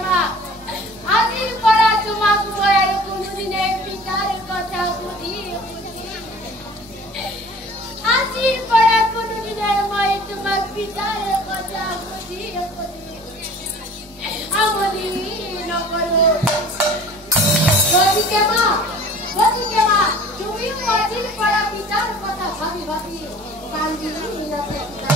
মা আজিৰ পৰা তোমাক মই আৰু কোনোদিনে পিতাৰ কথা সুধি আজিৰ পৰা কোনোদিনে মই তোমাক পিতাৰ কথা সুধি আমনি নকৰো গতিকে মা তুমিও আজিৰ পৰা পিতাৰ কথা ভাবি ভাবি কান্দি নাথাকিবা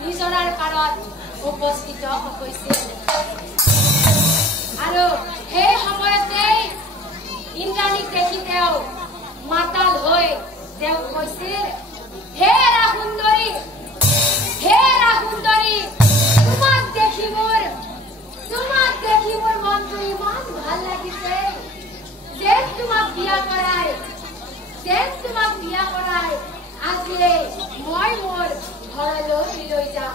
নিজৰাৰ পাৰত উপস্থিত হৈছিল আৰু সেই সময়তে ইন্দ্ৰাণীক দেখি তেওঁ মাতাল হৈ তেওঁ কৈছিল হে ৰাহুন্দৰী তোমাক দেখি মোৰ মনটো ইমান ভাল লাগিছে যেন তোমাক বিয়া কৰাই আজিয়ে মই মোৰ ঘৰলৈ লৈ যাম